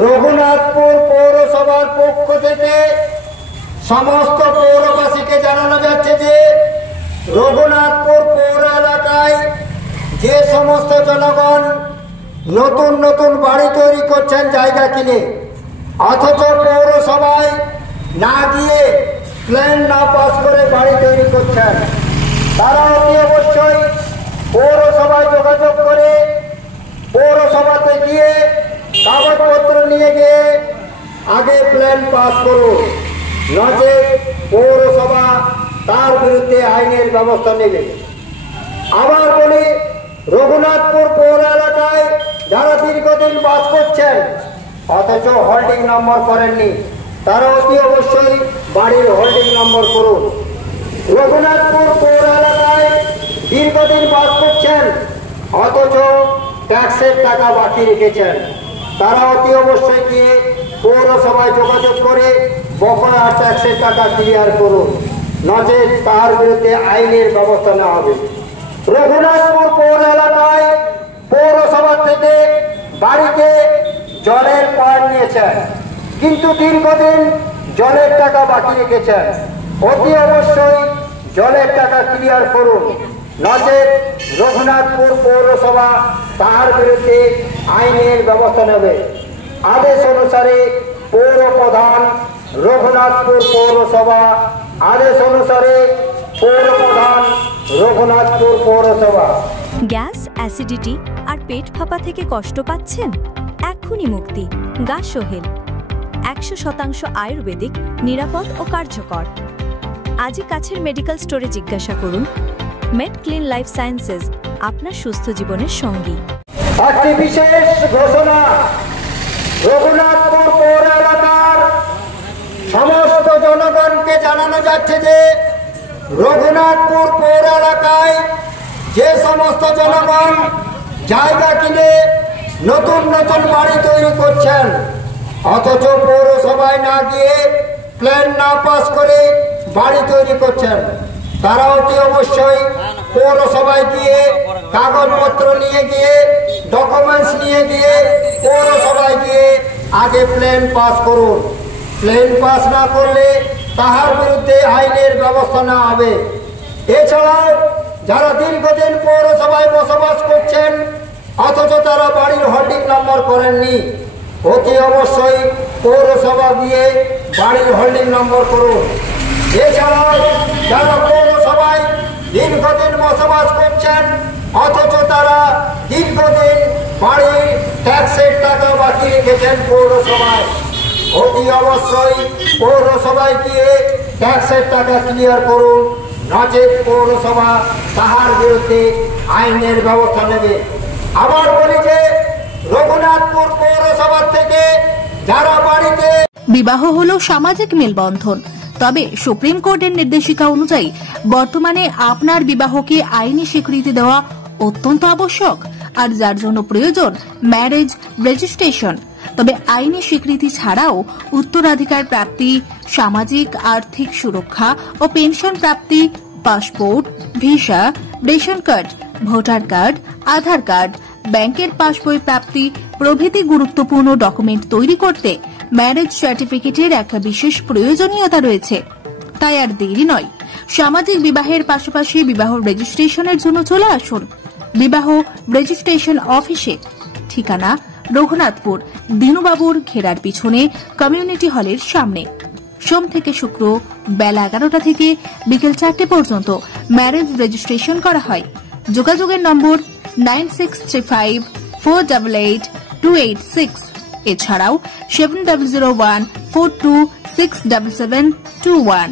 রঘুনাথপুর পৌরসভার পক্ষ থেকে সমস্ত পৌরবাসীকে জানানো যাচ্ছে যে রঘুনাথপুর পৌর এলাকায় যে সমস্ত জনগণ নতুন নতুন বাড়ি তৈরি করছেন জায়গা কিনে, অথচ পৌরসভায় না গিয়ে প্ল্যান না পাস করে বাড়ি তৈরি করছেন, তারা অতি অবশ্যই পৌরসভায় যোগাযোগ করে পৌরসভাতে গিয়ে কাগজপত্র নিয়ে গিয়ে আগে প্ল্যান পাস করুন, নচেত পৌরসভা তার বিরুদ্ধে আইনের ব্যবস্থা নেবে। আবার বলি, রঘুনাথপুর পৌর এলাকায় যারা দীর্ঘদিন বাস করছেন অথচ হোল্ডিং নম্বর করেননি, তারা অতি অবশ্যই বাড়ির হোল্ডিং নম্বর করুন। রঘুনাথপুর পৌর এলাকায় দীর্ঘদিন বাস করছেন অথচ ট্যাক্সের টাকা বাকি রেখেছেন, তারা অতি অবশ্যই গিয়ে পৌরসভায় যোগাযোগ করে বকেয়া ট্যাক্সের টাকা ক্লিয়ার করুন, নচেত তার বিরুদ্ধে আইনের ব্যবস্থা নেওয়া হবে। রঘুনাথপুর পৌর এলাকায় পৌরসভা থেকে বাড়িতে জলের পয়েন্ট নিয়েছেন, কিন্তু দীর্ঘদিন জলের টাকা বাকি রেখেছেন, অতি অবশ্যই জলের টাকা ক্লিয়ার করুন, নচেত রঘুনাথপুর পৌরসভা তার বিরুদ্ধে আইনের ব্যবস্থা নেবে। আদেশ অনুসারে পৌর প্রধান রঘুনাথপুর পৌরসভা, আদেশ অনুসারে পৌর প্রধান রঘুনাথপুর পৌরসভা। গ্যাস, অ্যাসিডিটি আর পেট ফাঁপা থেকে কষ্ট পাচ্ছেন? এক্ষুনি মুক্তি গাসোহেল, 100% আয়ুর্বেদিক, নিরাপদ ও কার্যকর। আজই কাছের মেডিকেল স্টোরে জিজ্ঞাসা করুন। মেড ক্লিন লাইফ সায়েন্সেস, আপনার সুস্থ জীবনের সঙ্গী। একটি বিশেষ ঘোষণা, রঘুনাথপুর পৌর এলাকার সমস্ত জনগণকে জানানো যাচ্ছে যে রঘুনাথপুর পৌর এলাকায় যে সমস্ত জনগণ জায়গা কিনে নতুন নতুন বাড়ি তৈরি করছেন অথচ পৌরসভায় না গিয়ে প্ল্যান না পাস করে বাড়ি তৈরি করছেন, তারা অতি অবশ্যই পৌরসভায় গিয়ে কাগজপত্র নিয়ে গিয়ে ডকুমেন্টস নিয়ে গিয়ে পৌরসভায় গিয়ে আগে প্ল্যান পাস করুন। প্ল্যান পাস না করলে তাহার বিরুদ্ধে আইনের ব্যবস্থা নেওয়া হবে। এছাড়াও যারা দীর্ঘদিন পৌরসভায় বসবাস করছেন অথচ তারা বাড়ির হোল্ডিং নম্বর করেননি, অতি অবশ্যই পৌরসভা গিয়ে বাড়ির হোল্ডিং নম্বর করুন। এছাড়াও যারা পৌরসভায় দীর্ঘদিন বসবাস করছেন অথচ তারা দীর্ঘদিন বাড়ির ট্যাক্সের টাকা বাকি রেখেছেন পৌরসভায়, অতি অবশ্যই পৌরসভায় গিয়ে ট্যাক্সের টাকা ক্লিয়ার করুন, নচেত পৌরসভা তাহার বিরুদ্ধে আইনের ব্যবস্থা নেবে। আবার বলি যে রঘুনাথপুর পৌরসভা থেকে যারা বাড়িতে বিবাহ হলো সামাজিক মেলবন্ধন, তবে সুপ্রিম কোর্টের নির্দেশিকা অনুযায়ী বর্তমানে আপনার বিবাহকে আইনি স্বীকৃতি দেওয়া অত্যন্ত আবশ্যক, আর যার জন্য প্রয়োজন ম্যারেজ রেজিস্ট্রেশন। তবে আইনি স্বীকৃতি ছাড়াও উত্তরাধিকার প্রাপ্তি, সামাজিক আর্থিক সুরক্ষা ও পেনশন প্রাপ্তি, passport, visa, ration card, voter card, Aadhaar card, ব্যাংকের পাসবই প্রাপ্তি প্রভৃতি গুরুত্বপূর্ণ ডকুমেন্ট তৈরি করতে ম্যারেজ সার্টিফিকেটের একটা বিশেষ প্রয়োজনীয়তা রয়েছে। তাই আর দেরি নয়, সামাজিক বিবাহের পাশাপাশি বিবাহ রেজিস্ট্রেশনের জন্য চলে আসুন বিবাহ রেজিস্ট্রেশন অফিসে। ঠিকানা রঘুনাথপুর দিনুবাবুর ঘেরার পিছনে কমিউনিটি হলের সামনে। সোম থেকে শুক্র বেলা 11টা থেকে বিকেল 4টে পর্যন্ত ম্যারেজ রেজিস্ট্রেশন করা হয়। যোগাযোগের নম্বর 9635488286, এছাড়াও 700142677721।